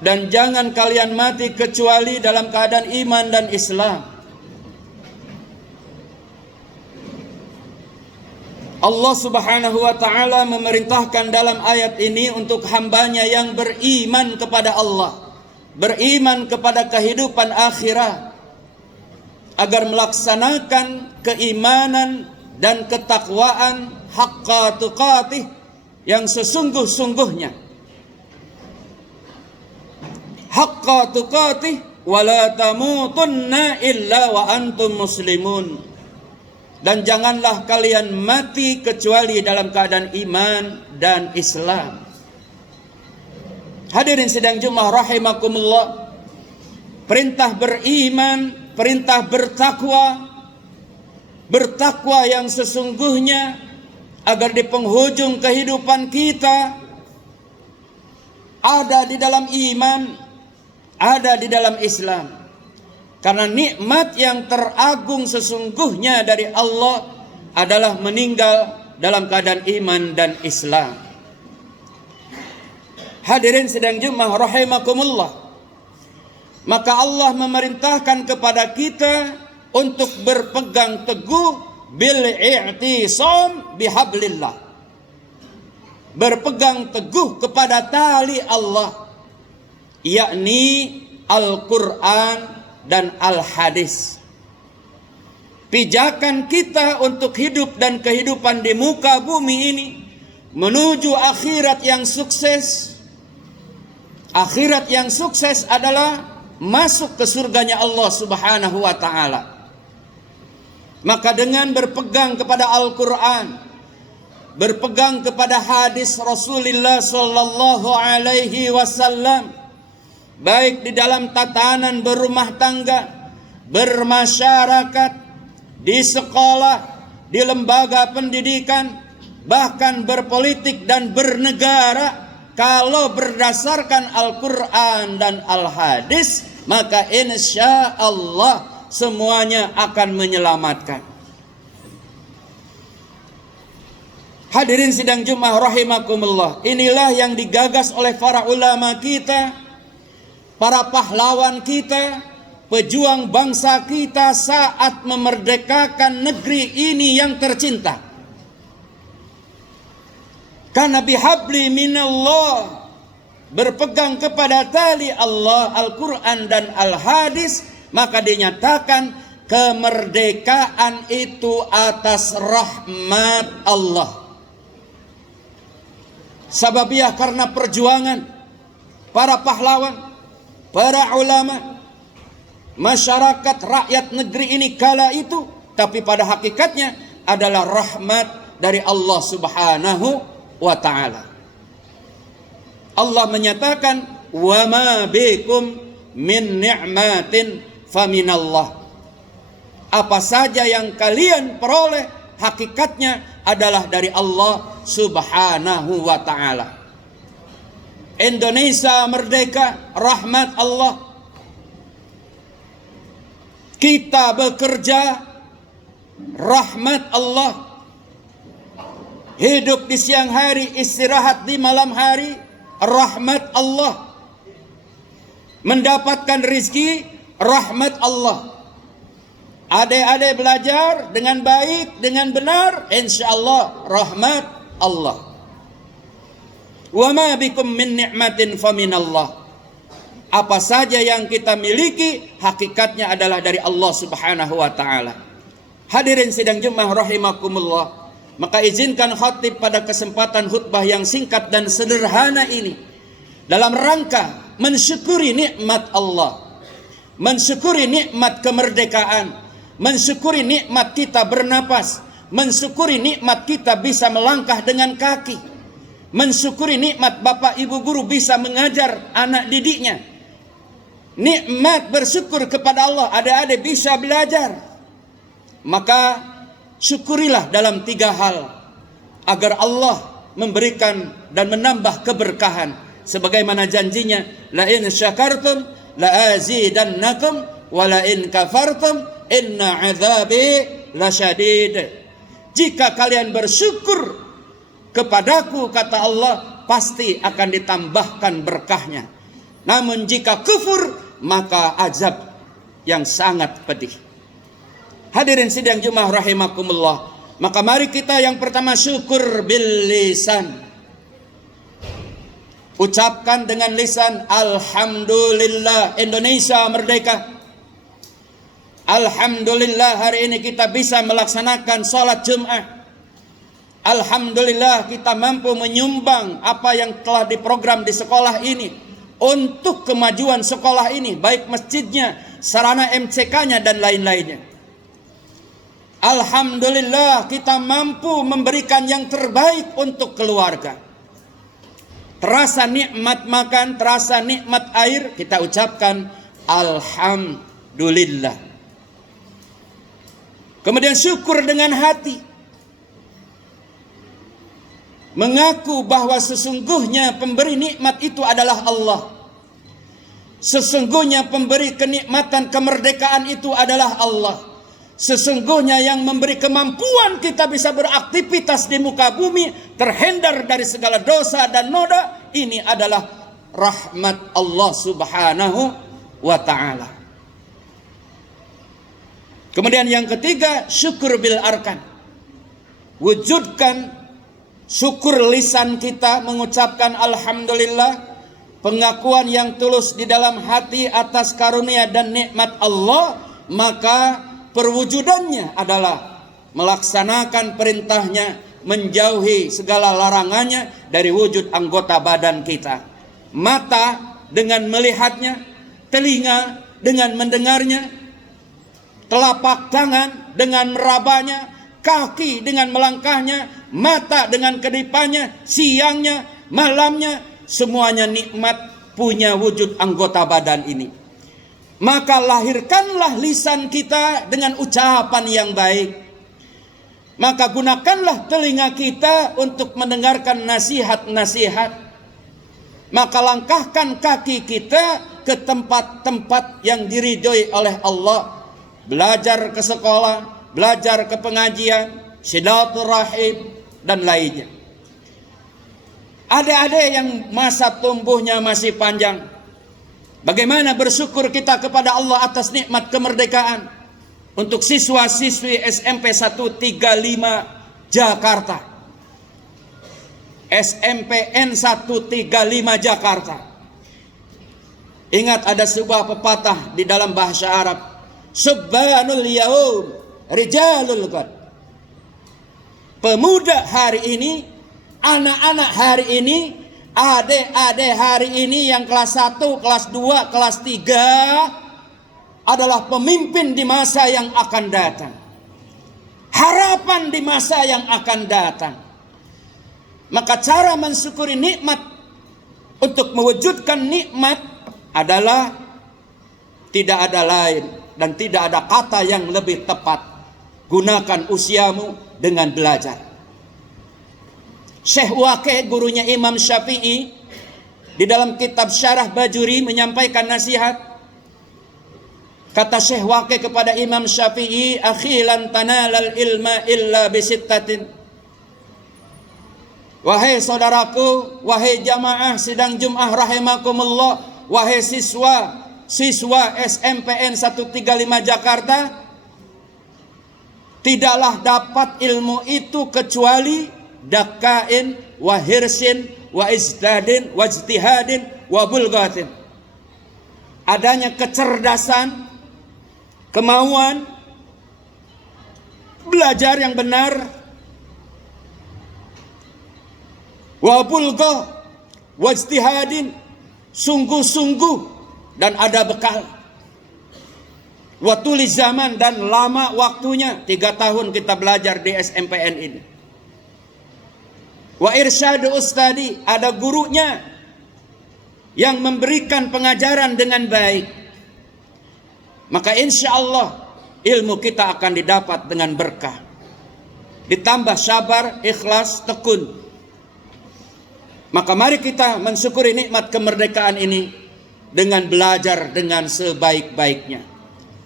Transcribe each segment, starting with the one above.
dan jangan kalian mati kecuali dalam keadaan iman dan Islam. Allah Subhanahu wa ta'ala memerintahkan dalam ayat ini untuk hambanya yang beriman kepada Allah, beriman kepada kehidupan akhirat, agar melaksanakan keimanan dan ketakwaan haqqa tuqatih, yang sesungguh-sungguhnya. Haqqa tuqatih wa la tamutunna illa wa antum muslimun. Dan janganlah kalian mati kecuali dalam keadaan iman dan Islam. Hadirin sidang Jumat rahimakumullah, perintah beriman, perintah bertakwa yang sesungguhnya, agar di penghujung kehidupan kita ada di dalam iman, ada di dalam Islam. Karena nikmat yang teragung sesungguhnya dari Allah adalah meninggal dalam keadaan iman dan Islam. Hadirin sidang Jumat rahimakumullah, maka Allah memerintahkan kepada kita untuk berpegang teguh bil i'tisam bihablillah, berpegang teguh kepada tali Allah, yakni Al-Quran dan Al-Hadis. Pijakan kita untuk hidup dan kehidupan di muka bumi ini menuju akhirat yang sukses. Akhirat yang sukses adalah masuk ke surganya Allah Subhanahu wa ta'ala. Maka dengan berpegang kepada Al-Quran, berpegang kepada hadis Rasulullah sallallahu alaihi wasallam, baik di dalam tatanan berumah tangga, bermasyarakat, di sekolah, di lembaga pendidikan, bahkan berpolitik dan bernegara, kalau berdasarkan Al-Quran dan Al-Hadis, maka insya Allah semuanya akan menyelamatkan. Hadirin sidang Jumat rahimakumullah, inilah yang digagas oleh para ulama kita, para pahlawan kita, pejuang bangsa kita saat memerdekakan negeri ini yang tercinta. Karena bihabli minallah, berpegang kepada tali Allah, Al-Quran dan Al-Hadis, maka dinyatakan kemerdekaan itu atas rahmat Allah. Sababiah karena perjuangan para pahlawan, para ulama, masyarakat, rakyat negeri ini kala itu, tapi pada hakikatnya adalah rahmat dari Allah Subhanahu wa ta'ala. Allah menyatakan, wa ma bikum min ni'matin faminallah. Apa saja yang kalian peroleh hakikatnya adalah dari Allah Subhanahu wa ta'ala. Indonesia merdeka, rahmat Allah. Kita bekerja, rahmat Allah. Hidup di siang hari, istirahat di malam hari, rahmat Allah. Mendapatkan rizki, rahmat Allah. Adik-adik belajar dengan baik, dengan benar, insya Allah rahmat Allah. Wa ma bikum min ni'matin faminallah. Apa saja yang kita miliki hakikatnya adalah dari Allah Subhanahu wa ta'ala. Hadirin sidang Jumat rahimakumullah, maka izinkan khatib pada kesempatan khutbah yang singkat dan sederhana ini dalam rangka mensyukuri nikmat Allah, mensyukuri nikmat kemerdekaan, mensyukuri nikmat kita bernapas, mensyukuri nikmat kita bisa melangkah dengan kaki, mensyukuri nikmat bapak ibu guru bisa mengajar anak didiknya, nikmat bersyukur kepada Allah adik-adik bisa belajar. Maka syukurilah dalam 3 hal agar Allah memberikan dan menambah keberkahan sebagaimana janjinya, la in syakartum la azidannakum wa la in kafartum inna azabi lasyadid. Jika kalian bersyukur kepadaku, kata Allah, pasti akan ditambahkan berkahnya. Namun jika kufur, maka azab yang sangat pedih. Hadirin sidang Jumat rahimakumullah. Maka mari kita yang pertama syukur bil lisan. Ucapkan dengan lisan, alhamdulillah Indonesia merdeka. Alhamdulillah hari ini kita bisa melaksanakan sholat Jumat. Alhamdulillah kita mampu menyumbang apa yang telah diprogram di sekolah ini untuk kemajuan sekolah ini, baik masjidnya, sarana MCK-nya dan lain-lainnya. Alhamdulillah kita mampu memberikan yang terbaik untuk keluarga. Terasa nikmat makan, terasa nikmat air, kita ucapkan alhamdulillah. Kemudian syukur dengan hati. Mengaku bahwa sesungguhnya pemberi nikmat itu adalah Allah. Sesungguhnya pemberi kenikmatan kemerdekaan itu adalah Allah. Sesungguhnya yang memberi kemampuan kita bisa beraktivitas di muka bumi, terhindar dari segala dosa dan noda, ini adalah rahmat Allah subhanahu wa ta'ala. Kemudian yang ketiga, syukur bil arkan. Wujudkan syukur lisan kita mengucapkan alhamdulillah, pengakuan yang tulus di dalam hati atas karunia dan nikmat Allah, maka perwujudannya adalah melaksanakan perintahnya, menjauhi segala larangannya dari wujud anggota badan kita. Mata dengan melihatnya, telinga dengan mendengarnya, telapak tangan dengan merabanya, kaki dengan melangkahnya, mata dengan kedipannya, siangnya, malamnya, semuanya nikmat punya wujud anggota badan ini. Maka lahirkanlah lisan kita dengan ucapan yang baik. Maka gunakanlah telinga kita untuk mendengarkan nasihat-nasihat. Maka langkahkan kaki kita ke tempat-tempat yang diridhoi oleh Allah. Belajar ke sekolah, belajar ke pengajian, silaturahim dan lainnya. Adik-adik yang masa tumbuhnya masih panjang, bagaimana bersyukur kita kepada Allah atas nikmat kemerdekaan. Untuk siswa-siswi SMP 135 Jakarta, SMPN 135 Jakarta. Ingat ada sebuah pepatah di dalam bahasa Arab, Subhanul yaum rijalul ghad. Pemuda hari ini, anak-anak hari ini, adik-adik hari ini yang kelas 1, kelas 2, kelas 3 adalah pemimpin di masa yang akan datang. Harapan di masa yang akan datang. Maka cara mensyukuri nikmat, untuk mewujudkan nikmat adalah tidak ada lain dan tidak ada kata yang lebih tepat. Gunakan usiamu dengan belajar. Syekh Waqi', gurunya Imam Syafi'i, di dalam kitab Syarah Bajuri menyampaikan nasihat. Kata Syekh Waqi' kepada Imam Syafi'i, akhi lan tanalal ilma illa bisittatin. Wahai saudaraku, wahai jamaah sidang Jumat rahimakumullah, wahai siswa SMPN 135 Jakarta, tidaklah dapat ilmu itu kecuali dakain wa hirsin wa izdadin wa ijtihadin wa bulgatin. Adanya kecerdasan, kemauan belajar yang benar, wa bulghah wa ijtihadin, sungguh-sungguh dan ada bekal. Wa tuli zaman, dan lama waktunya, 3 tahun kita belajar di SMPN ini. Wa irsyadu ustadi, ada gurunya yang memberikan pengajaran dengan baik. Maka insya Allah ilmu kita akan didapat dengan berkah. Ditambah sabar, ikhlas, tekun. Maka mari kita mensyukuri nikmat kemerdekaan ini dengan belajar dengan sebaik-baiknya.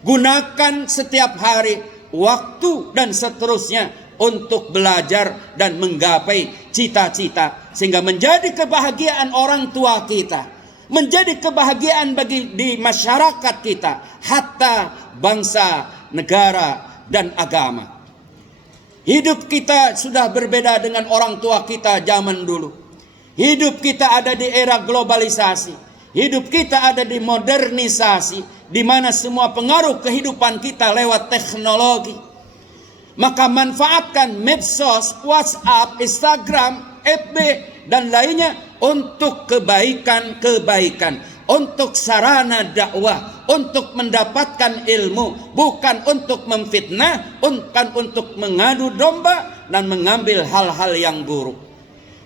Gunakan setiap hari, waktu dan seterusnya untuk belajar dan menggapai cita-cita, sehingga menjadi kebahagiaan orang tua kita, menjadi kebahagiaan bagi di masyarakat kita, hatta bangsa, negara, dan agama. Hidup kita sudah berbeda dengan orang tua kita zaman dulu. Hidup kita ada di era globalisasi. Hidup kita ada di modernisasi, di mana semua pengaruh kehidupan kita lewat teknologi. Maka manfaatkan medsos, WhatsApp, Instagram, FB, dan lainnya untuk kebaikan-kebaikan, untuk sarana dakwah, untuk mendapatkan ilmu, bukan untuk memfitnah, bukan untuk mengadu domba dan mengambil hal-hal yang buruk.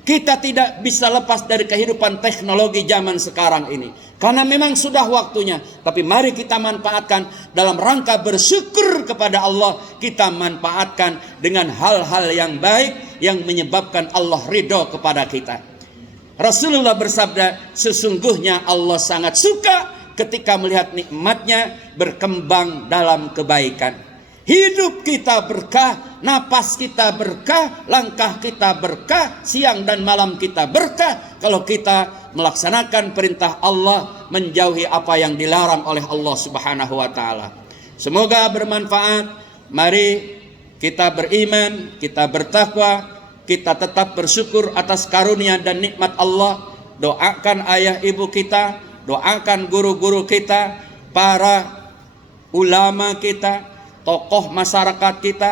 Kita tidak bisa lepas dari kehidupan teknologi zaman sekarang ini, karena memang sudah waktunya. Tapi mari kita manfaatkan dalam rangka bersyukur kepada Allah. Kita manfaatkan dengan hal-hal yang baik yang menyebabkan Allah ridho kepada kita. Rasulullah bersabda, sesungguhnya Allah sangat suka ketika melihat nikmatnya berkembang dalam kebaikan. Hidup kita berkah, napas kita berkah, langkah kita berkah, siang dan malam kita berkah kalau kita melaksanakan perintah Allah, menjauhi apa yang dilarang oleh Allah Subhanahu wa taala. Semoga bermanfaat. Mari kita beriman, kita bertakwa, kita tetap bersyukur atas karunia dan nikmat Allah. Doakan ayah ibu kita, doakan guru-guru kita, para ulama kita, tokoh masyarakat kita,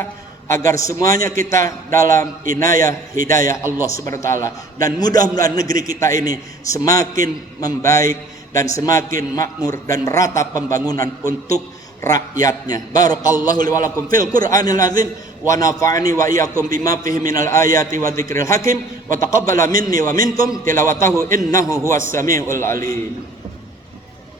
agar semuanya kita dalam inayah hidayah Allah Subhanahu wa taala, dan mudah-mudahan negeri kita ini semakin membaik dan semakin makmur dan merata pembangunan untuk rakyatnya. Barakallahu li wa lakum fil Qur'anil azim wa nafa'ani wa iyyakum bima fihi minal ayati wa dzikril hakim wa taqabbala minni wa minkum tilawatahu innahu huwas samiul alim.